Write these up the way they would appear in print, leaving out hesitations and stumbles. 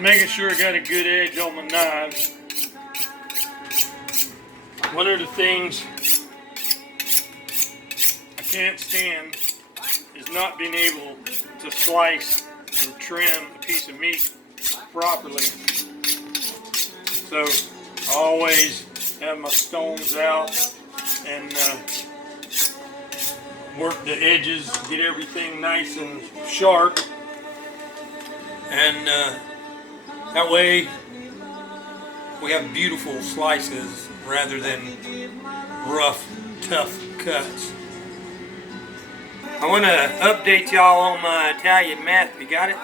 Making sure I got a good edge on my knives. One of the things I can't stand is not being able to slice and trim a piece of meat properly. So I always have my stones out and work the edges, get everything nice and sharp, and that way we have beautiful slices rather than rough, tough cuts. I want to update y'all on my Italian Mastiff. You got it?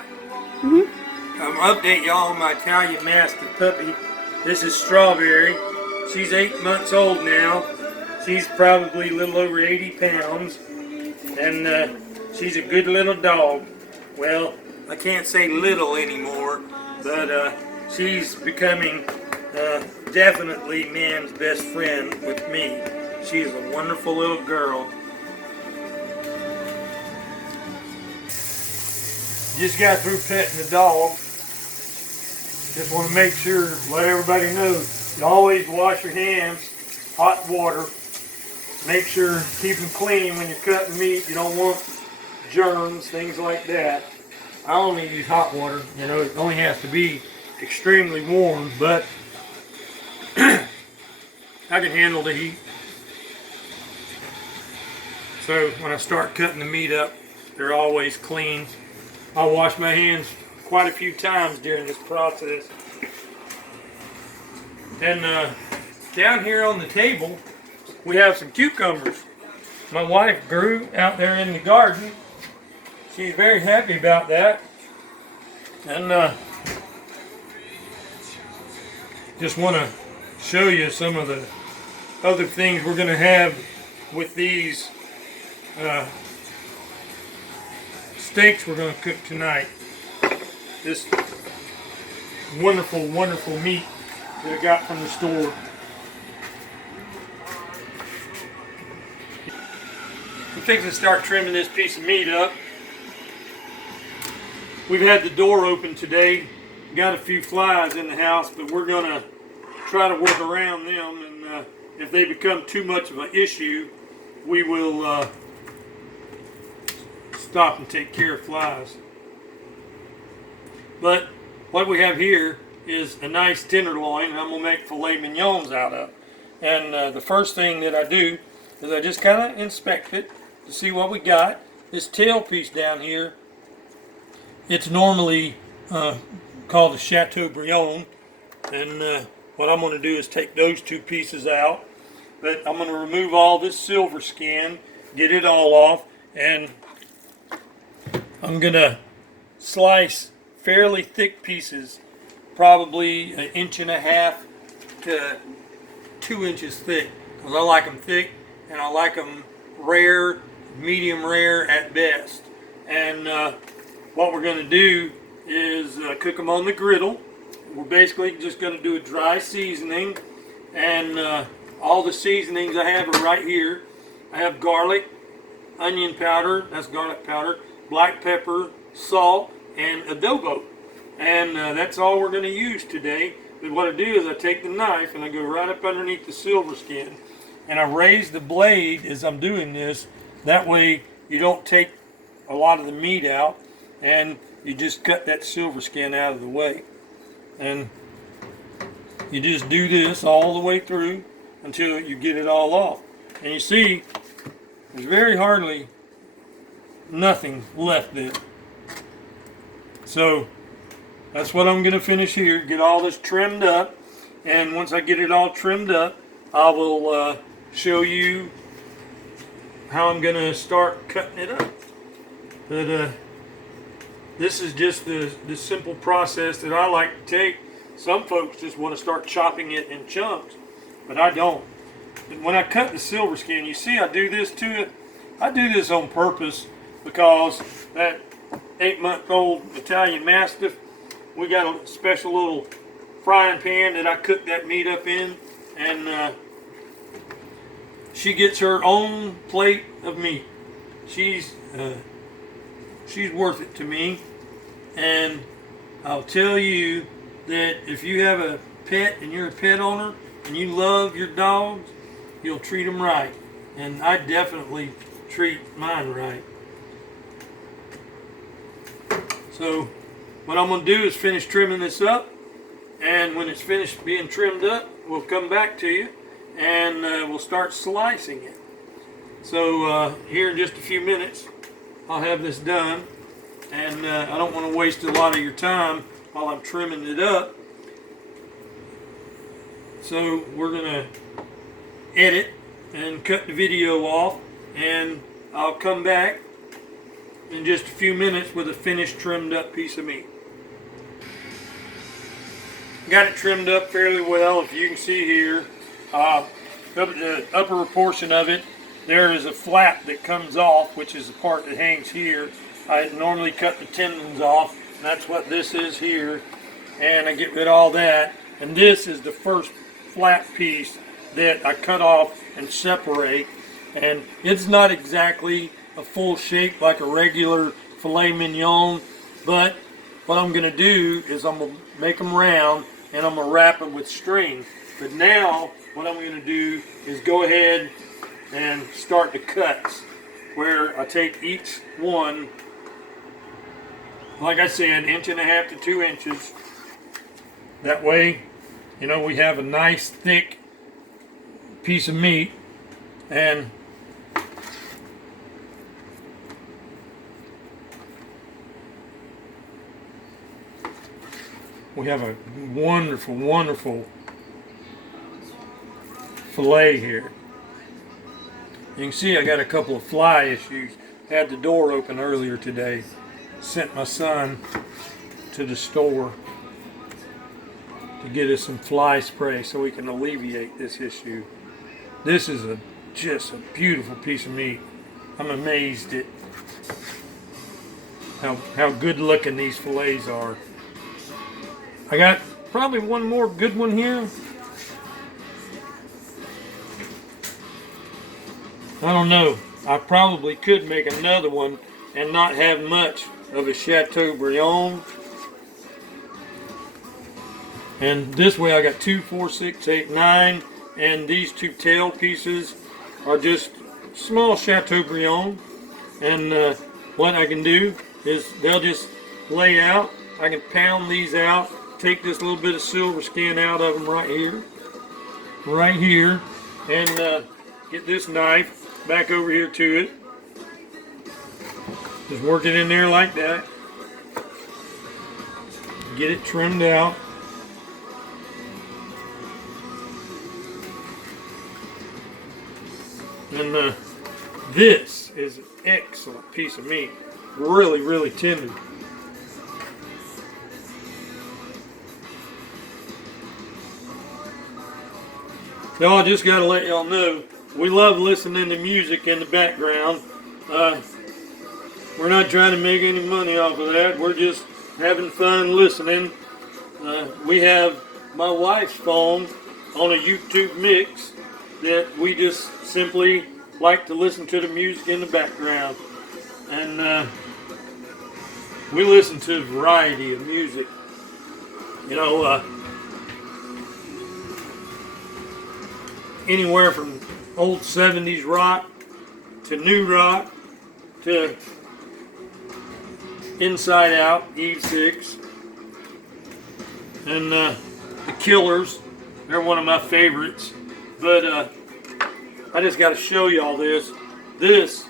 Mm-hmm. I'm going to update y'all on my Italian Mastiff puppy. This is Strawberry. She's 8 months old now. She's probably a little over 80 pounds. And she's a good little dog. Well, I can't say little anymore, but she's becoming definitely man's best friend with me. She's a wonderful little girl. Just got through petting the dog. Just want to make sure, let everybody know, you always wash your hands, hot water. Make sure, keep them clean when you're cutting meat. You don't want germs, things like that. I only use hot water. You know, it only has to be extremely warm, but I can handle the heat. So when I start cutting the meat up, they're always clean. I wash my hands quite a few times during this process. And down here on the table, we have some cucumbers. My wife grew out there in the garden. She's very happy about that. And just want to show you some of the other things we're going to have with these steaks we're going to cook tonight. This wonderful, wonderful meat that I got from the store. I'm fixing to start trimming this piece of meat up. We've had the door open today. Got a few flies in the house, but we're going to try to work around them, and if they become too much of an issue, we will stop and take care of flies. But what we have here is a nice tenderloin, and I'm going to make filet mignons out of. And the first thing that I do is I just kind of inspect it to see what we got. This tail piece down here, it's normally called a Chateaubriand, and what I'm going to do is take those two pieces out. But I'm going to remove all this silver skin, get it all off, and I'm going to slice fairly thick pieces, probably 1.5 to 2 inches thick, because I like them thick and I like them rare, medium rare at best. And what we're going to do is cook them on the griddle. We're basically just going to do a dry seasoning, and all the seasonings I have are right here. I have garlic, onion powder, that's garlic powder, black pepper, salt, and adobo. And that's all we're going to use today. But what I do is I take the knife and I go right up underneath the silver skin, and I raise the blade as I'm doing this. That way you don't take a lot of the meat out, and you just cut that silver skin out of the way. And you just do this all the way through until you get it all off. And you see, there's very hardly nothing left there. So that's what I'm going to finish here, get all this trimmed up. And once I get it all trimmed up, I will show you how I'm going to start cutting it up. But this is just the simple process that I like to take. Some folks just want to start chopping it in chunks, but I don't. When I cut the silver skin, you see I do this to it. I do this on purpose because that 8-month-old Italian Mastiff, we got a special little frying pan that I cook that meat up in, and she gets her own plate of meat. She's worth it to me, and I'll tell you that if you have a pet and you're a pet owner and you love your dogs, you'll treat them right. And I definitely treat mine right. So what I'm going to do is finish trimming this up, and when it's finished being trimmed up, we'll come back to you and we'll start slicing it. So here in just a few minutes I'll have this done, and I don't want to waste a lot of your time while I'm trimming it up. So we're going to edit and cut the video off, and I'll come back in just a few minutes with a finished trimmed up piece of meat. Got it trimmed up fairly well. If you can see here, the upper portion of it, there is a flap that comes off, which is the part that hangs here. I normally cut the tendons off, and that's what this is here, and I get rid of all that. And this is the first flap piece that I cut off and separate, and it's not exactly a full shape like a regular filet mignon, but what I'm going to do is I'm going to make them round and I'm going to wrap them with string. But now what I'm going to do is go ahead and start the cuts, where I take each one, like I said, 1.5 to 2 inches. That way, you know, we have a nice thick piece of meat, and we have a wonderful, wonderful fillet here. You can see I got a couple of fly issues. Had the door open earlier today. Sent my son to the store to get us some fly spray so we can alleviate this issue. This is just a beautiful piece of meat. I'm amazed at how good looking these fillets are. I got probably one more good one here. I don't know. I probably could make another one and not have much of a Chateaubriand. And this way I got 2, 4, 6, 8, 9, and these 2 tail pieces are just small Chateaubriand. And what I can do is they'll just lay out. I can pound these out, take this little bit of silver skin out of them right here, and get this knife back over here to it. Just work it in there like that. Get it trimmed out. And this is an excellent piece of meat. Really, really tender. So I just got to let y'all know, we love listening to music in the background. We're not trying to make any money off of that. We're just having fun listening. We have my wife's phone on a YouTube mix that we just simply like to listen to the music in the background. And we listen to a variety of music. You know, anywhere from old 70s rock to new rock to Inside Out, Eve 6. And the Killers, they're one of my favorites. But I just got to show y'all this. This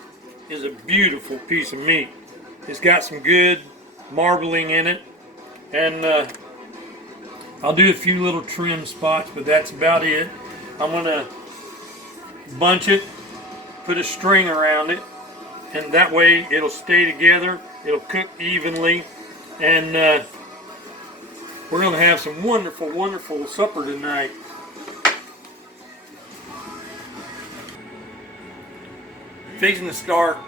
is a beautiful piece of meat. It's got some good marbling in it. And I'll do a few little trim spots, but that's about it. I'm going to bunch it, put a string around it, and that way it'll stay together. It'll cook evenly. And we're going to have some wonderful, wonderful supper tonight. Fixing to start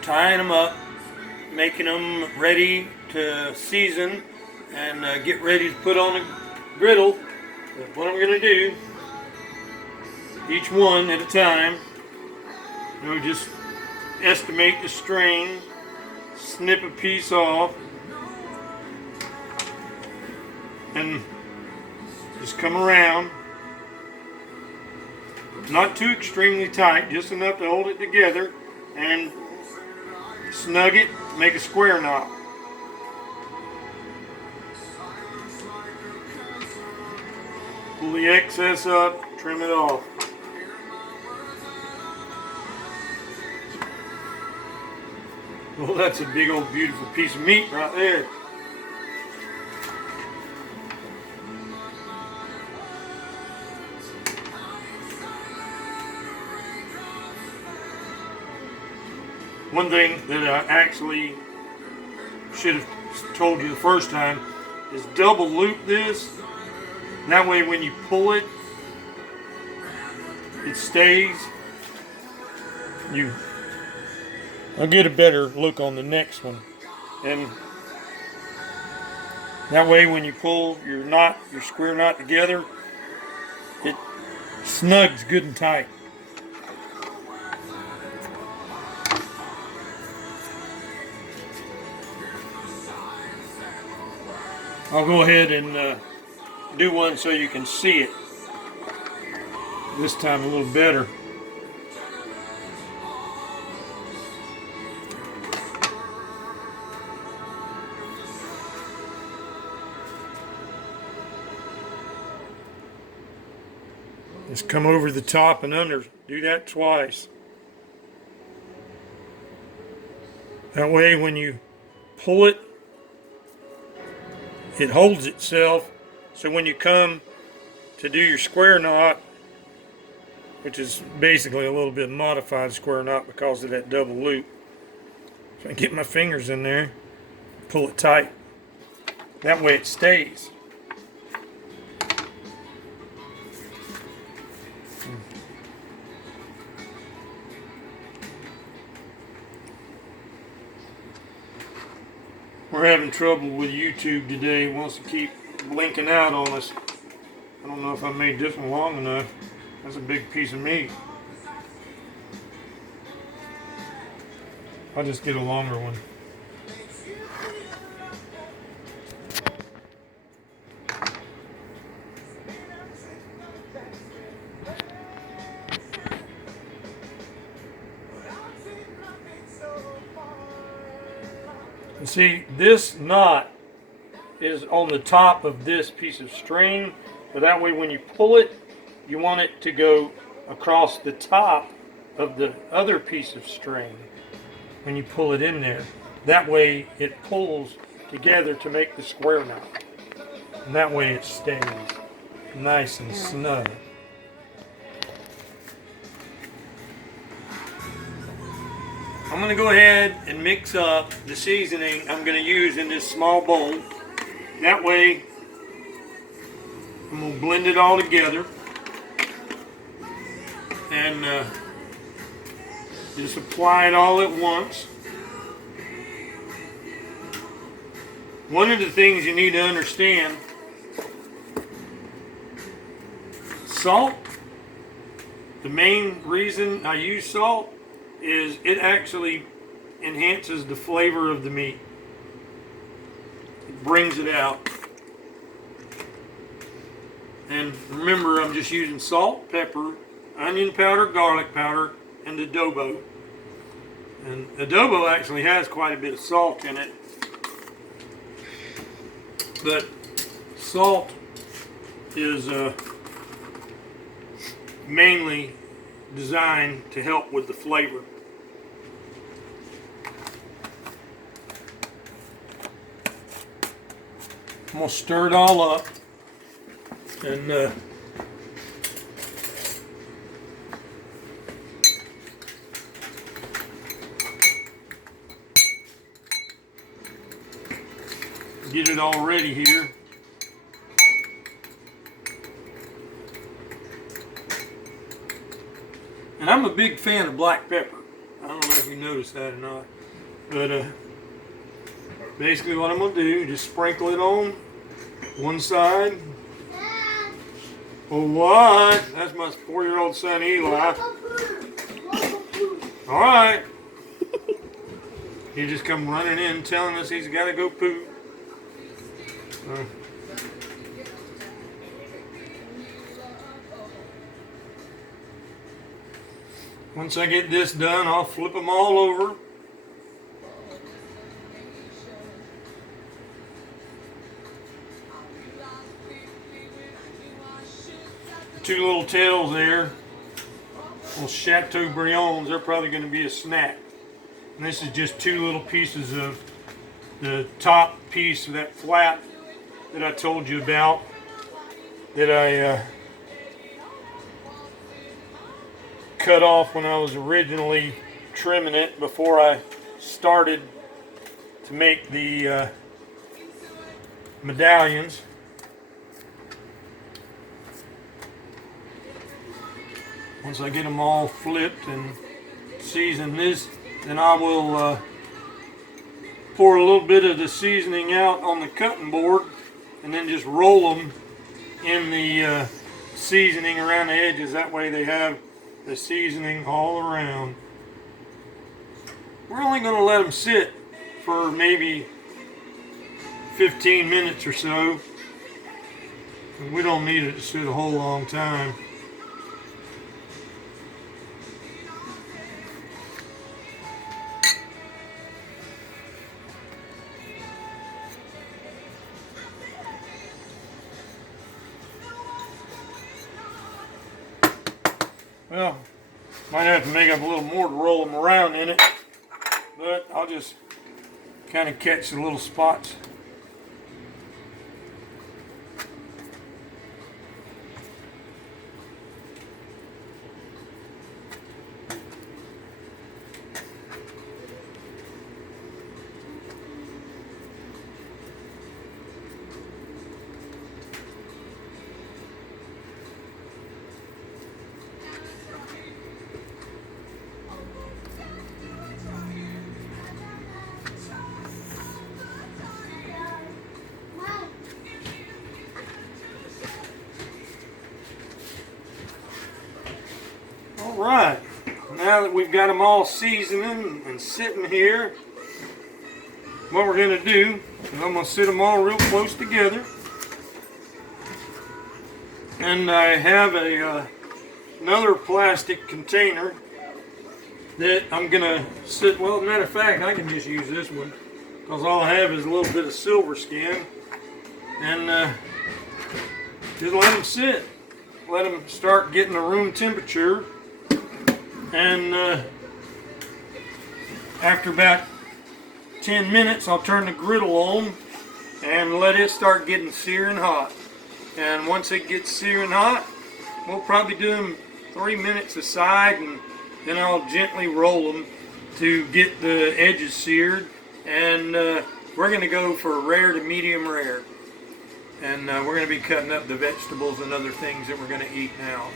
tying them up, making them ready to season and get ready to put on a griddle. But what I'm going to do, each one at a time, you know, just estimate the string, snip a piece off, and just come around. Not too extremely tight, just enough to hold it together, and snug it, make a square knot. Pull the excess up, trim it off. Well, that's a big old beautiful piece of meat right there. One thing that I actually should have told you the first time is double loop this. That way when you pull it, it stays. I'll get a better look on the next one. And that way when you pull your square knot together, it snugs good and tight. I'll go ahead and do one so you can see it this time a little better. Just come over the top and under. Do that twice. That way when you pull it, it holds itself, so when you come to do your square knot, which is basically a little bit modified square knot because of that double loop, if I get my fingers in there, pull it tight, that way it stays. We're having trouble with YouTube today. It wants to keep blinking out on us. I don't know if I made this one long enough. That's a big piece of meat. I'll just get a longer one. And see, this knot is on the top of this piece of string, so that way when you pull it, you want it to go across the top of the other piece of string when you pull it in there. That way it pulls together to make the square knot. And that way it stays nice and snug. I'm going to go ahead and mix up the seasoning I'm going to use in this small bowl. That way I'm going to blend it all together and just apply it all at once. One of the things you need to understand, salt, the main reason I use salt is it actually enhances the flavor of the meat. It brings it out. And remember, I'm just using salt, pepper, onion powder, garlic powder, and adobo. And adobo actually has quite a bit of salt in it. But salt is mainly designed to help with the flavor. I'm going to stir it all up and get it all ready here. And I'm a big fan of black pepper. I don't know if you noticed that or not. But basically what I'm going to do, just sprinkle it on one side. Oh, what? That's my 4-year-old son, Eli. All right. He just come running in telling us he's got to go poop. Once I get this done, I'll flip them all over. The two little tails there, little Chateaubriands, they're probably going to be a snack. And this is just two little pieces of the top piece of that flap that I told you about, that I cut off when I was originally trimming it before I started to make the medallions. Once I get them all flipped and season this, then I will pour a little bit of the seasoning out on the cutting board and then just roll them in the seasoning around the edges. That way they have the seasoning all around. We're only going to let them sit for maybe 15 minutes or so. And we don't need it to sit a whole long time. Well, might have to make up a little more to roll them around in it, but I'll just kind of catch the little spots. Alright, now that we've got them all seasoning and sitting here, what we're going to do is I'm going to sit them all real close together. And I have another plastic container that I'm going to sit, well, as a matter of fact, I can just use this one because all I have is a little bit of silver skin. And just let them sit. Let them start getting the room temperature. And after about 10 minutes, I'll turn the griddle on and let it start getting searing hot. And once it gets searing hot, we'll probably do them 3 minutes aside, and then I'll gently roll them to get the edges seared. And we're going to go for rare to medium rare. And we're going to be cutting up the vegetables and other things that we're going to eat now.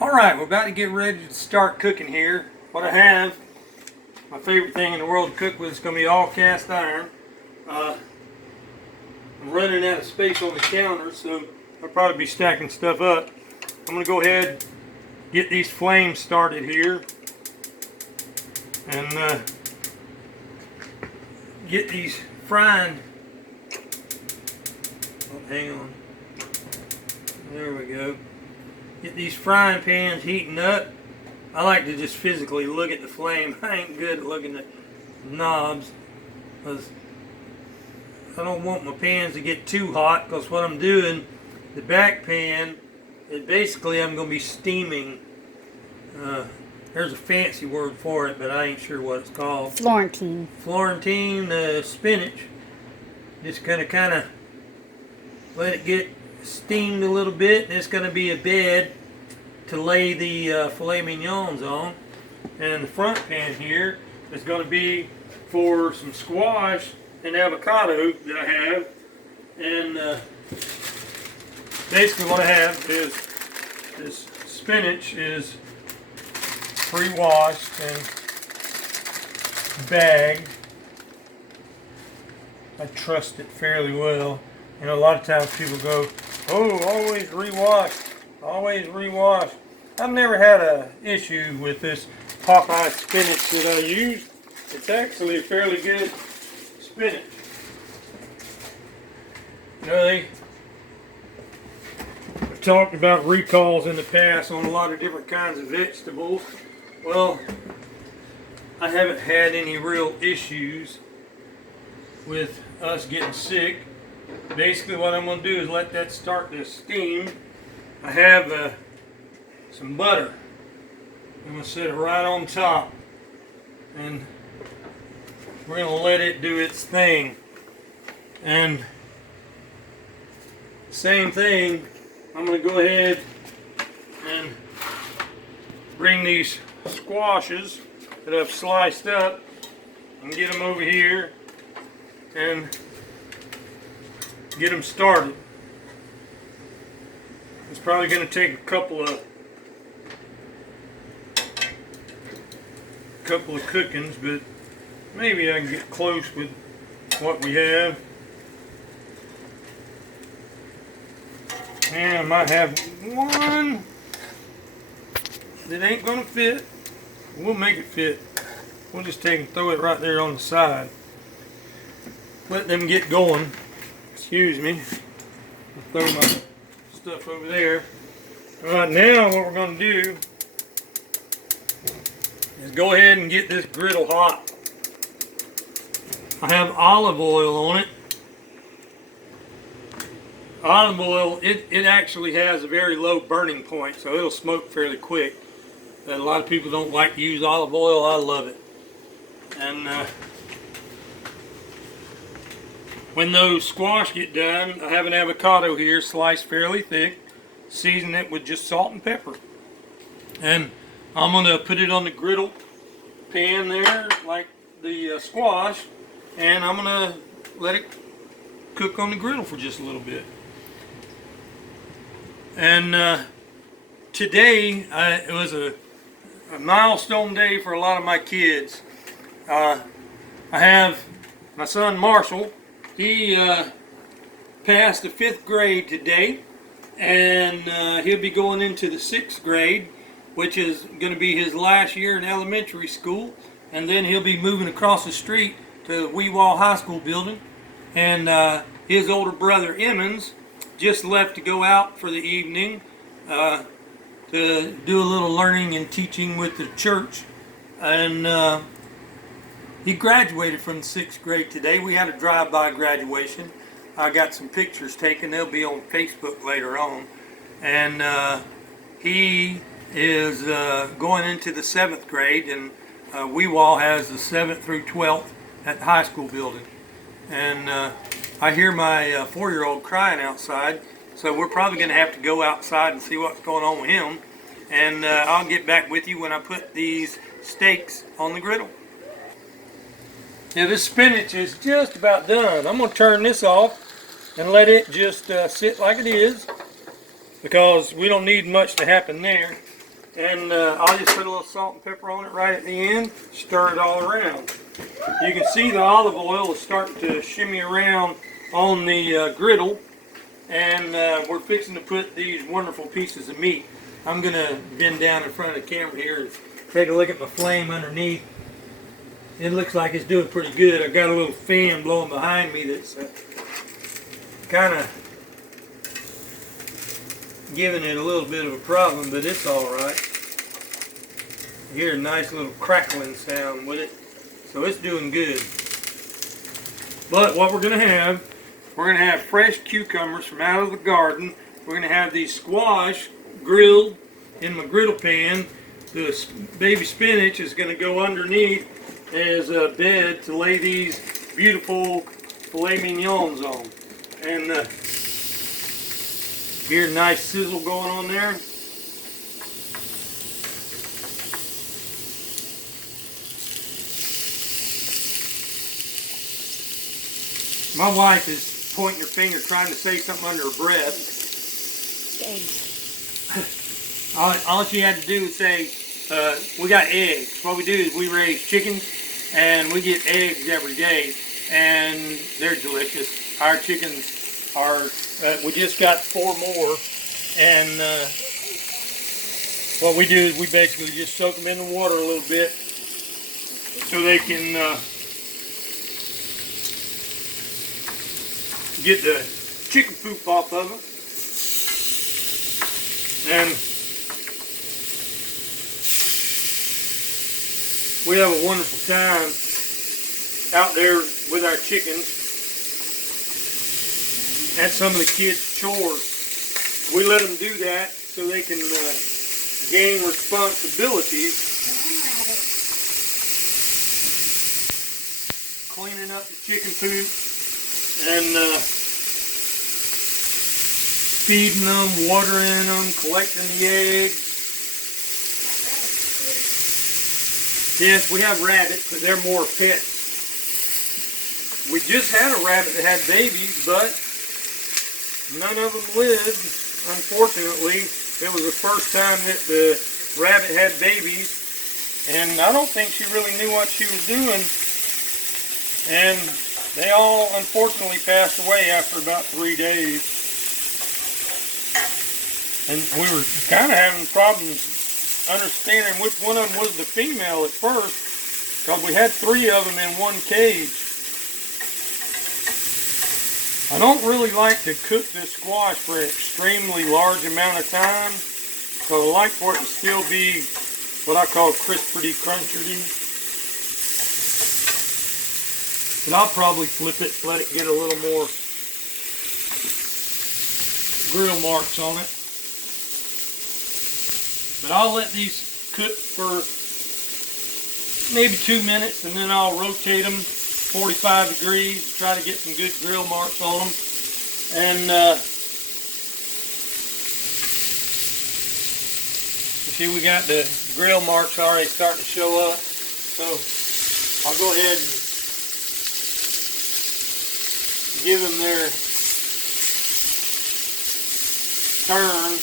Alright, we're about to get ready to start cooking here. What I have, my favorite thing in the world to cook with, is going to be all cast iron. I'm running out of space on the counter, so I'll probably be stacking stuff up. I'm going to go ahead and get these flames started here. And get these frying. Oh, hang on. There we go. Get these frying pans heating up. I like to just physically look at the flame. I ain't good at looking at knobs because I don't want my pans to get too hot, because what I'm doing, the back pan, is basically I'm going to be steaming. There's a fancy word for it, but I ain't sure what it's called. Florentine. Florentine spinach. Just gonna kind of let it get steamed a little bit, and it's going to be a bed to lay the filet mignons on. And the front pan here is going to be for some squash and avocado that I have. And basically what I have is this spinach is pre-washed and bagged. I trust it fairly well. You know, a lot of times people go, oh, always rewash, always rewash. I've never had an issue with this Popeye spinach that I use. It's actually a fairly good spinach. You know, the I've talked about recalls in the past on a lot of different kinds of vegetables. Well, I haven't had any real issues with us getting sick. Basically what I'm going to do is let that start to steam. I have some butter. I'm going to set it right on top, and we're going to let it do its thing. And same thing, I'm going to go ahead and bring these squashes that I've sliced up and get them over here and get them started. It's probably going to take a couple of cookings, but maybe I can get close with what we have. And I might have one that ain't gonna fit. We'll make it fit. We'll just take and throw it right there on the side. Let them get going. Excuse me. I'll throw my stuff over there. Alright, now what we're gonna do is go ahead and get this griddle hot. I have olive oil on it. Olive oil, it actually has a very low burning point, so it'll smoke fairly quick. And a lot of people don't like to use olive oil. I love it. And when those squash get done, I have an avocado here sliced fairly thick. Season it with just salt and pepper. And I'm going to put it on the griddle pan there, like the squash, and I'm going to let it cook on the griddle for just a little bit. And today, it was a milestone day for a lot of my kids. I have my son Marshall. He passed the 5th grade today, and he'll be going into the 6th grade, which is going to be his last year in elementary school, and then he'll be moving across the street to the Weewall High School building. And his older brother Emmons just left to go out for the evening to do a little learning and teaching with the church, and he graduated from the 6th grade today. We had a drive-by graduation. I got some pictures taken. They'll be on Facebook later on. And he is going into the 7th grade, and Weewall has the 7th through 12th at the high school building. And I hear my 4-year-old crying outside, so we're probably going to have to go outside and see what's going on with him. And I'll get back with you when I put these steaks on the griddle. Now this spinach is just about done. I'm going to turn this off and let it just sit like it is, because we don't need much to happen there. And I'll just put a little salt and pepper on it right at the end, stir it all around. You can see the olive oil is starting to shimmy around on the griddle, and we're fixing to put these wonderful pieces of meat. I'm going to bend down in front of the camera here and take a look at my flame underneath. It looks like it's doing pretty good. I've got a little fan blowing behind me that's kind of giving it a little bit of a problem, but it's alright. You hear a nice little crackling sound with it, so it's doing good. But what we're going to have fresh cucumbers from out of the garden. We're going to have these squash grilled in my griddle pan. The baby spinach is going to go underneath as a bed to lay these beautiful filet mignons on. And hear a nice sizzle going on there. My wife is pointing her finger trying to say something under her breath. All she had to do was say, we got eggs. What we do is we raise chickens, and we get eggs every day, and they're delicious. Our chickens are, we just got 4 more, and what we do is we basically just soak them in the water a little bit so they can get the chicken poop off of them. And we have a wonderful time out there with our chickens at some of the kids' chores. We let them do that so they can gain responsibilities. Cleaning up the chicken coop and feeding them, watering them, collecting the eggs. Yes, we have rabbits, but they're more pets. We just had a rabbit that had babies, but none of them lived, unfortunately. It was the first time that the rabbit had babies, and I don't think she really knew what she was doing. And they all unfortunately passed away after about 3 days. And we were kind of having problems understanding which one of them was the female at first, because we had 3 of them in one cage. I don't really like to cook this squash for an extremely large amount of time, because I like for it to still be what I call crispity crunchity. But I'll probably flip it, let it get a little more grill marks on it. But I'll let these cook for maybe 2 minutes, and then I'll rotate them 45 degrees to try to get some good grill marks on them. And you see, we got the grill marks already starting to show up. So I'll go ahead and give them their turn.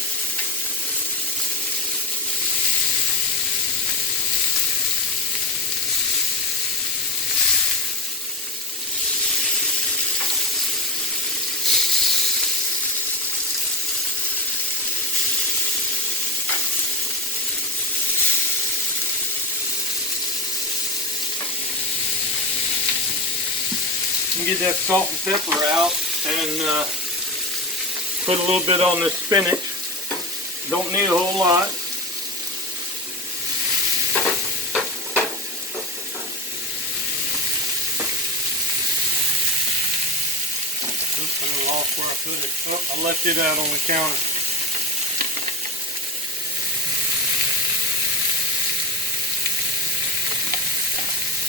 And get that salt and pepper out, and put a little bit on this spinach. Don't need a whole lot. Oops, I lost where I put it. Oh, I left it out on the counter.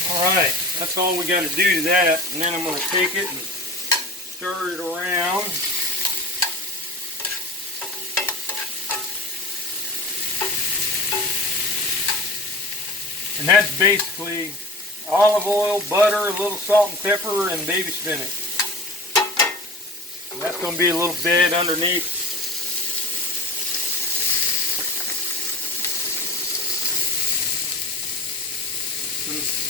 Alright, that's all we got to do to that, and then I'm going to take it and stir it around. And that's basically olive oil, butter, a little salt and pepper, and baby spinach. And that's going to be a little bed underneath.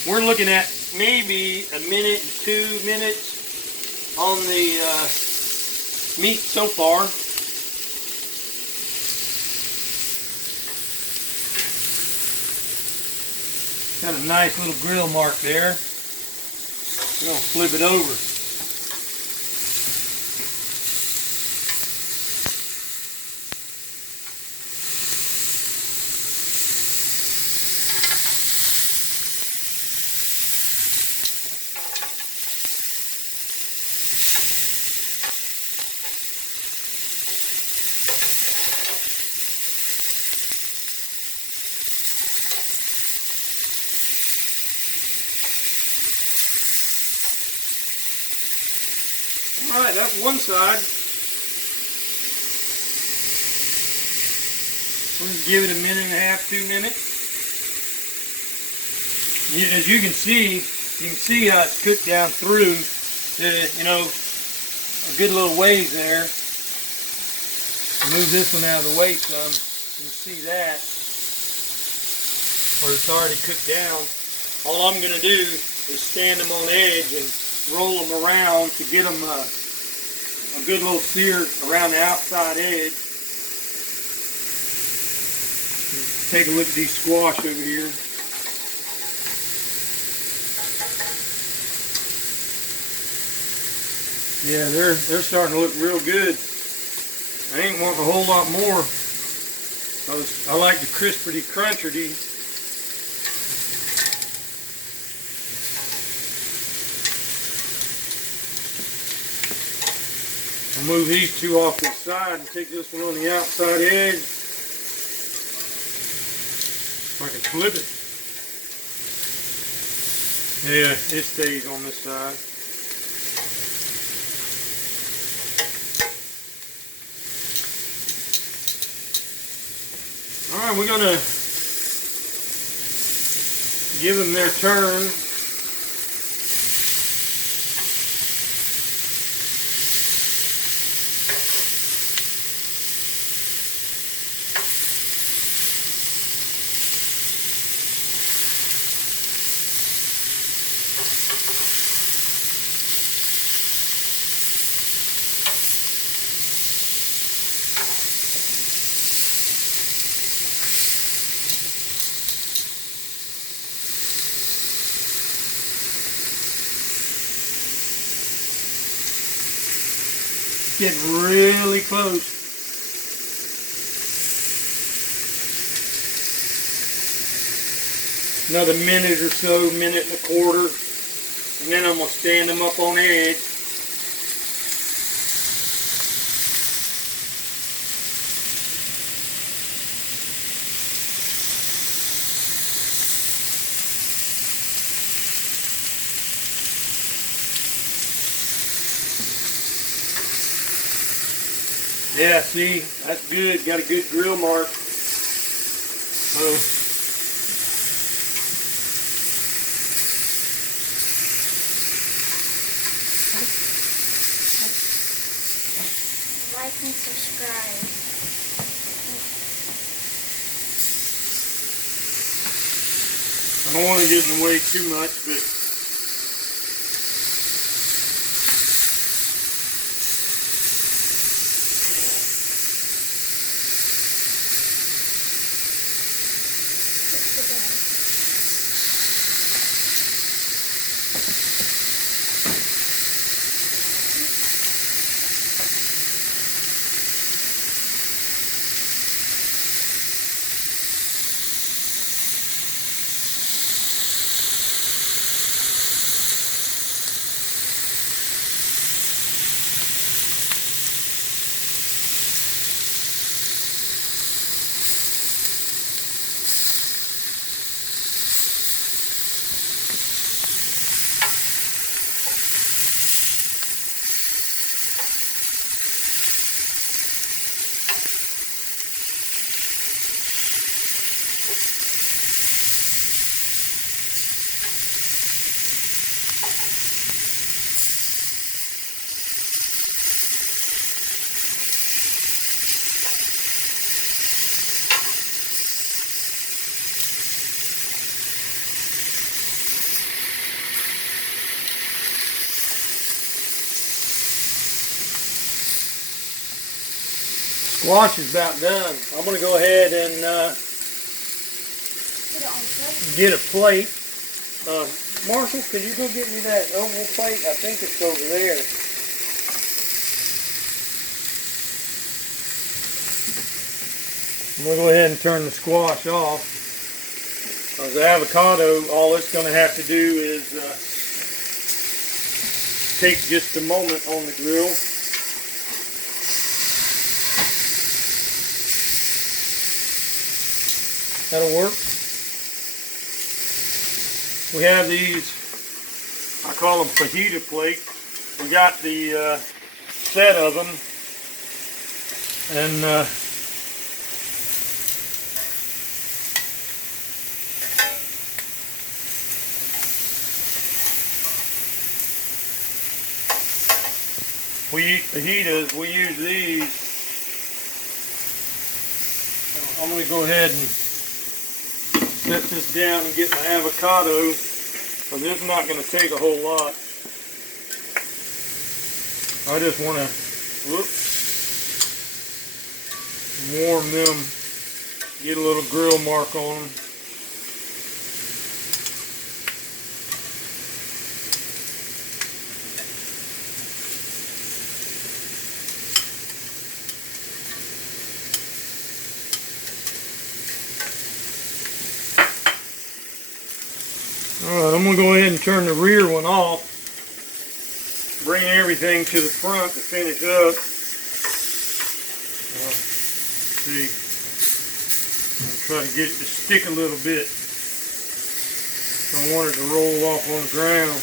We're looking at maybe 1 minute and 2 minutes on the meat so far. Got a nice little grill mark there. We're going to flip it over. Alright, that's one side. We're going to give it 1.5 minutes, 2 minutes. As you can see how it's cooked down through, you know, a good little ways there. Move this one out of the way some. You can see that, where it's already cooked down. All I'm going to do is stand them on edge and roll them around to get them a good little sear around the outside edge. Take a look at these squash over here. Yeah, they're starting to look real good. I ain't wanting a whole lot more. 'cause I like the crispity cruncherty. I'll move these two off to the side and take this one on the outside edge. If I can flip it. Yeah, it stays on this side. Alright, we're gonna give them their turn. Getting really close. Another minute or so, minute and a quarter, and then I'm going to stand them up on edge. Yeah, see, that's good. Got a good grill mark. So, like and subscribe. I don't want to get in the way too much, but squash is about done. I'm going to go ahead and get a plate. Marshall, could you go get me that oval plate? I think it's over there. I'm going to go ahead and turn the squash off. Because the avocado, all it's going to have to do is take just a moment on the grill. That'll work. We have these, I call them fajita plates. We got the set of them, and we eat fajitas. We use these. So I'm going to go ahead and set this down and get my avocado, because it's not going to take a whole lot. I just want to warm them, get a little grill mark on them. I'm going to go ahead and turn the rear one off. Bring everything to the front to finish up. See, I'm trying to get it to stick a little bit. Don't want it to roll off on the ground.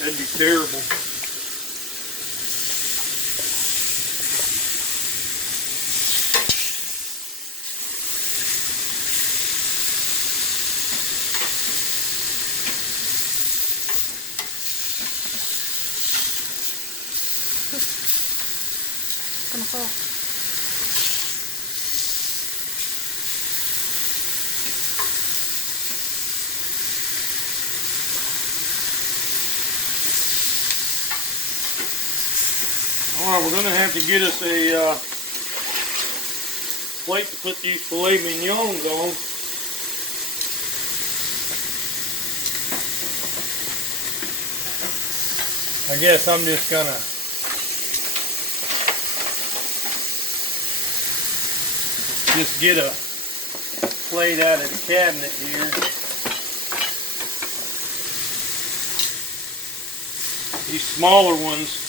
That'd be terrible. It's gonna fall. Alright, we're going to have to get us a plate to put these filet mignons on. I guess I'm just going to get a plate out of the cabinet here. These smaller ones,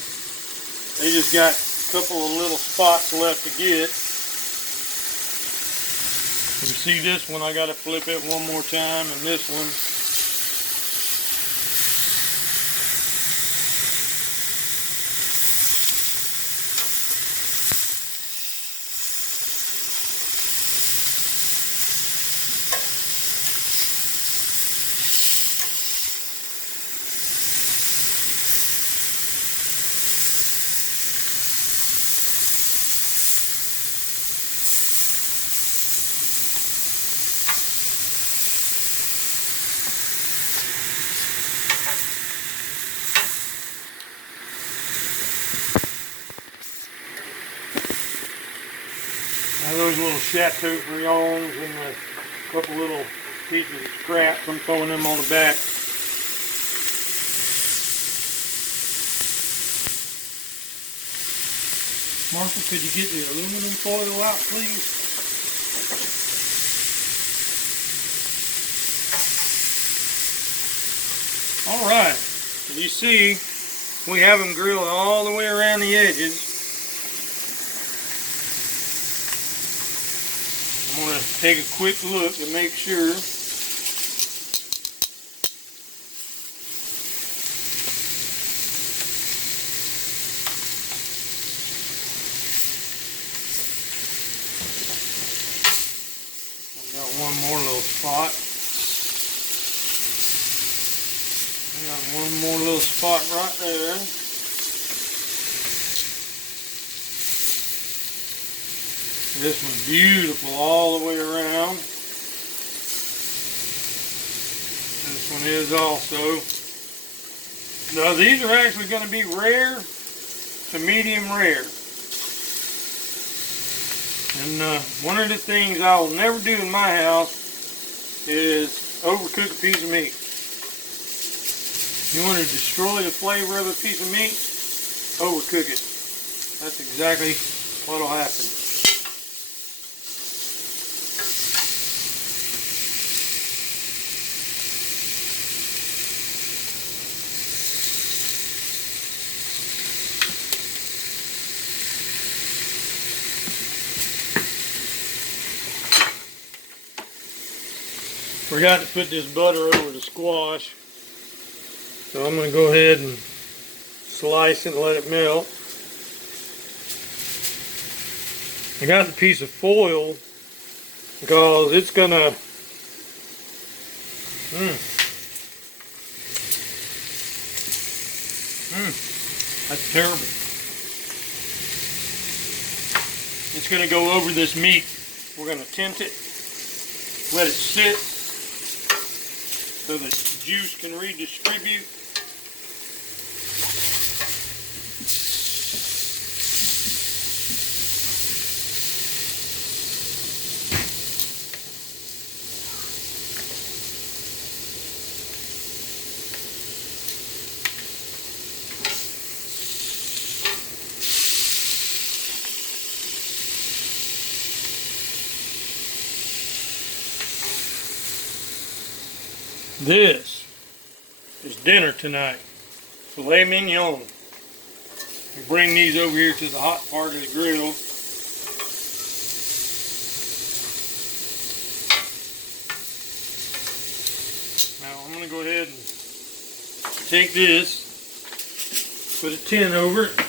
they just got a couple of little spots left to get. You can see this one, I got to flip it one more time, and this one. Now those little chateaubriands and a couple little pieces of scraps, I'm throwing them on the back. Martha, could you get the aluminum foil out, please? Alright, so you see, we have them grilled all the way around the edges. I'm going to take a quick look to make sure. I've got one more little spot. Got one more little spot right there. This one's beautiful all the way around. This one is also. Now these are actually going to be rare to medium rare. And one of the things I will never do in my house is overcook a piece of meat. You want to destroy the flavor of a piece of meat? Overcook it. That's exactly what will happen. Forgot to put this butter over the squash. So I'm going to go ahead and slice it and let it melt. I got the piece of foil because it's going to that's terrible. It's going to go over this meat. We're going to tint it, let it sit so that juice can redistribute. This is dinner tonight. Filet mignon. We bring these over here to the hot part of the grill. Now I'm going to go ahead and take this, put a tin over it.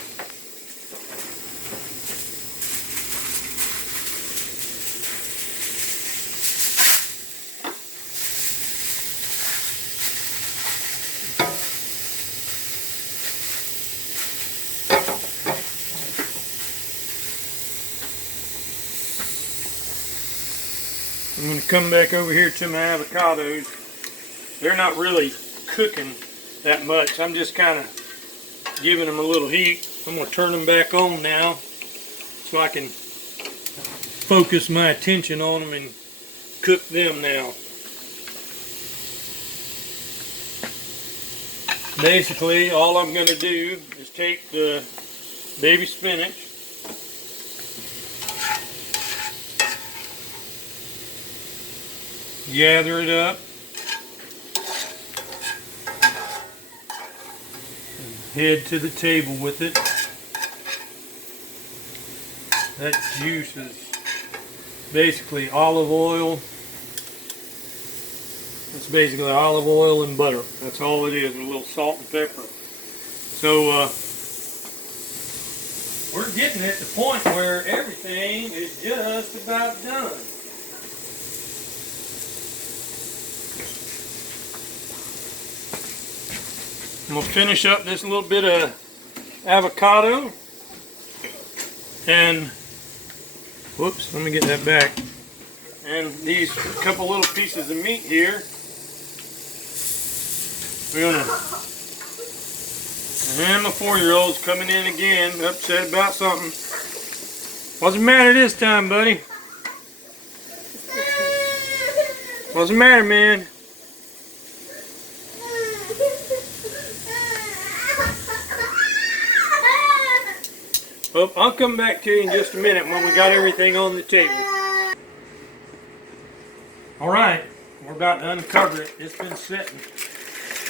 I'm going to come back over here to my avocados. They're not really cooking that much. I'm just kind of giving them a little heat. I'm going to turn them back on now so I can focus my attention on them and cook them now. Basically, all I'm going to do is take the baby spinach, gather it up, and head to the table with it. That juice is basically olive oil. It's basically olive oil and butter. That's all it is, and a little salt and pepper. So we're getting at the point where everything is just about done. I'm going to finish up this little bit of avocado, and whoops, let me get that back. And these couple little pieces of meat here, we're going to, and my 4-year-old's coming in again, upset about something. What's the matter this time, buddy? What's the matter, man? Well, I'll come back to you in just a minute when we got everything on the table. Alright, we're about to uncover it. It's been sitting.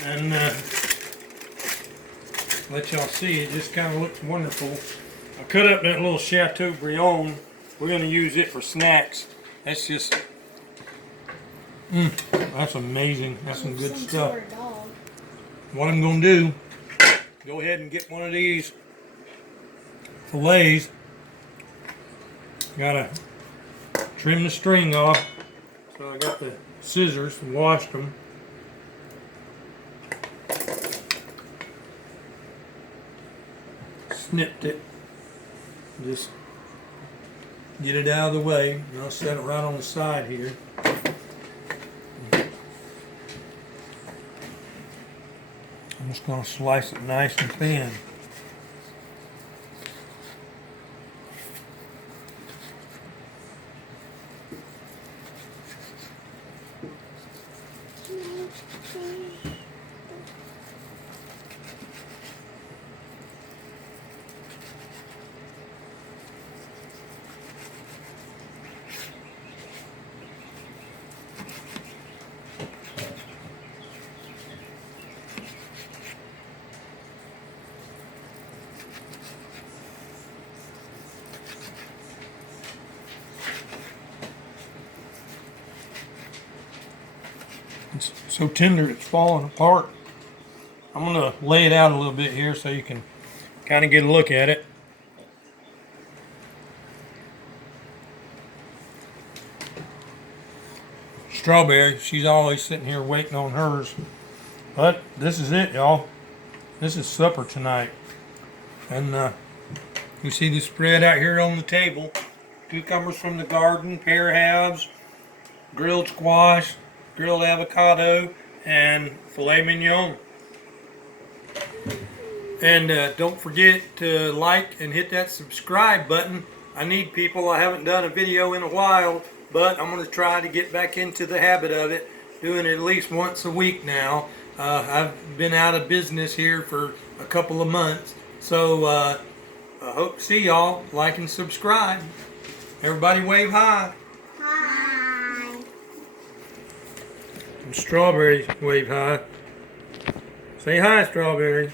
And let y'all see, it just kind of looks wonderful. I cut up that little Chateaubriand. We're going to use it for snacks. That's just, that's amazing. That's some good stuff. What I'm going to do, go ahead and get one of these fillets. Gotta trim the string off. So I got the scissors and washed them. Snipped it. Just get it out of the way. And I'll set it right on the side here. I'm just going to slice it nice and thin. It's so tender it's falling apart. I'm going to lay it out a little bit here so you can kind of get a look at it. Strawberry, she's always sitting here waiting on hers. But this is it, y'all. This is supper tonight. And you see the spread out here on the table. Cucumbers from the garden, pear halves, grilled squash, grilled avocado, and filet mignon. And don't forget to like and hit that subscribe button. I need people. I haven't done a video in a while, but I'm going to try to get back into the habit of it, doing it at least once a week now. I've been out of business here for a couple of months, so I hope to see y'all. Like and subscribe. Everybody wave hi. Hi. And strawberries wave hi. Say hi, Strawberry.